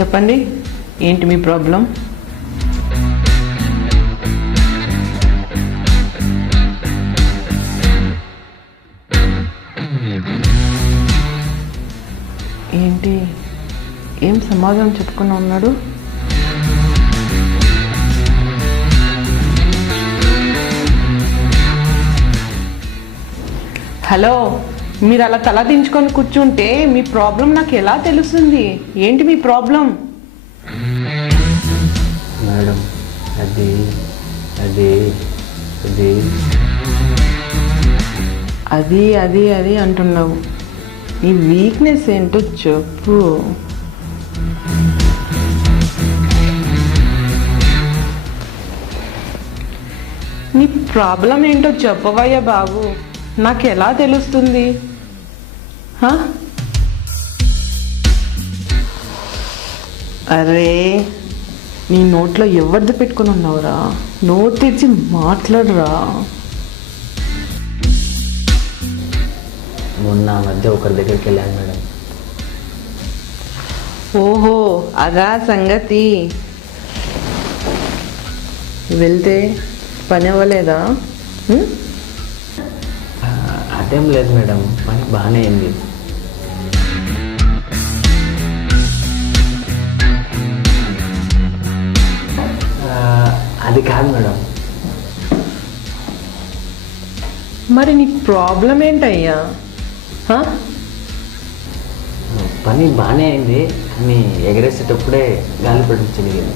చెప్పండి. ఏంటి మీ ప్రాబ్లం? ఏంటి? ఏం సమాధానం చెప్పుకుని ఉన్నాడు? హలో? మీరు అలా తల దించుకొని కూర్చుంటే మీ ప్రాబ్లం నాకు ఎలా తెలుస్తుంది? ఏంటి మీ ప్రాబ్లం? మేడం అది అది అది. అది అది అది అంటున్నావు. నీ వీక్నెస్ ఏంటో చెప్పు. నీ ప్రాబ్లం ఏంటో చెప్పవయ్యా బాబు. నాకు ఎలా తెలుస్తుంది? అరే నీ నోట్లో ఎవరిది పెట్టుకుని ఉన్నావురా? నోట్ తెచ్చి మాట్లాడరా. మొన్న మధ్య ఒకరి దగ్గరికి వెళ్ళాను మేడం. ఓహో అదా సంగతి. వెళ్తే పని అవ్వలేదా? అదేం లేదు మేడం పని బాగానే అయింది. అది కాదు మేడం. మరి నీ ప్రాబ్లం ఏంటయ్యా? పని బాగానే అయింది కానీ ఎగరేసేటప్పుడే గాలిపటం చినిగింది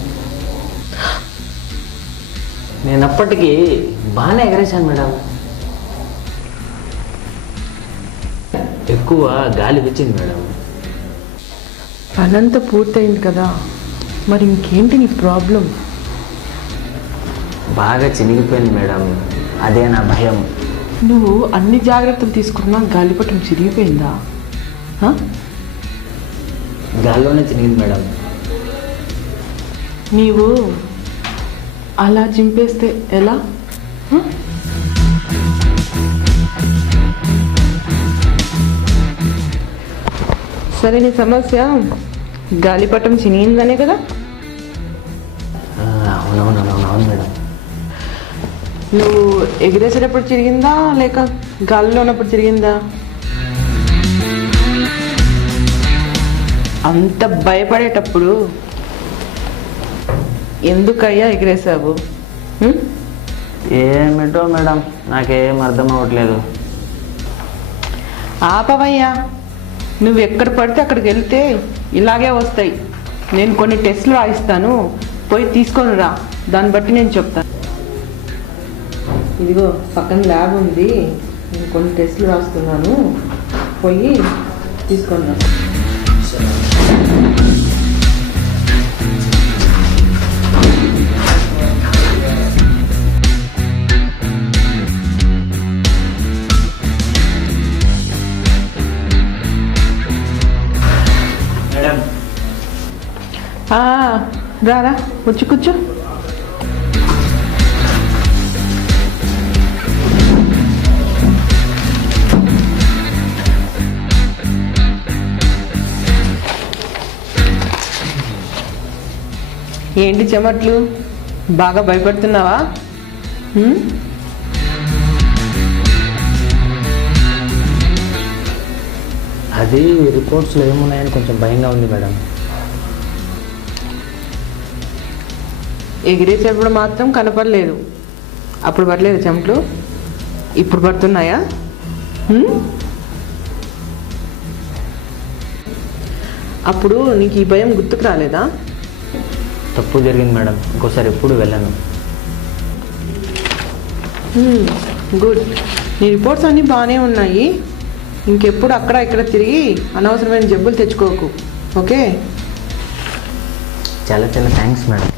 నేను అప్పటికి బాగానే ఎగరేశాను మేడం. ఎక్కువ గాలి వచ్చింది మేడం. పనంతా పూర్తయింది కదా. మరి ఇంకేంటి నీ ప్రాబ్లం? బాగా చినిగిపోయింది మేడం. అదే నా భయం. నువ్వు అన్ని జాగ్రత్తలు తీసుకున్నా గాలిపటం చిరిగిపోయిందా? గాల్లోనే చినిగింది మేడం. నీవు అలా చింపేస్తే ఎలా? సరే నీ సమస్య గాలిపటం చినిగిందనే కదా? ఆ, అవునవునవును అవును మేడం. నువ్వు ఎగిరేసేటప్పుడు చిరిగిందా? లేక గాలిలో ఉన్నప్పుడు చిరిగిందా? అంత భయపడేటప్పుడు ఎందుకయ్యా ఎగిరేసావు? ఏమిటో మేడం నాకేం అర్థం అవ్వట్లేదు. ఆపవయ్యా. నువ్వు ఎక్కడ పడితే అక్కడికి వెళ్తే ఇలాగే వస్తాయి. నేను కొన్ని టెస్టులు రాయిస్తాను. పోయి తీసుకొని రా. దాన్ని బట్టి నేను చెప్తాను. ఇదిగో పక్కన ల్యాబ్ ఉంది. నేను కొన్ని టెస్టులు రాస్తున్నాను. పోయి తీసుకొని రా మేడం. ఆ, రారా వచ్చి కూర్చో. ఏంటి చెమట్లు? బాగా భయపడుతున్నావా? అది రిపోర్ట్స్లో ఏమున్నాయని కొంచెం భయంగా ఉంది మేడం. ఎగిరేసేప్పుడు మాత్రం కనపడలేదు. అప్పుడు పడలేదు చెమట్లు? ఇప్పుడు పడుతున్నాయా? అప్పుడు నీకు ఈ భయం గుర్తుకు రాలేదా? తప్పు జరిగింది మేడం. ఇంకోసారి ఎప్పుడు వెళ్ళను. గుడ్ నీ రిపోర్ట్స్ అన్నీ బాగానే ఉన్నాయి. ఇంకెప్పుడు అక్కడ ఇక్కడ తిరిగి అనవసరమైన జబ్బులు తెచ్చుకోకు. ఓకే? చాలా చాలా థ్యాంక్స్ మేడం.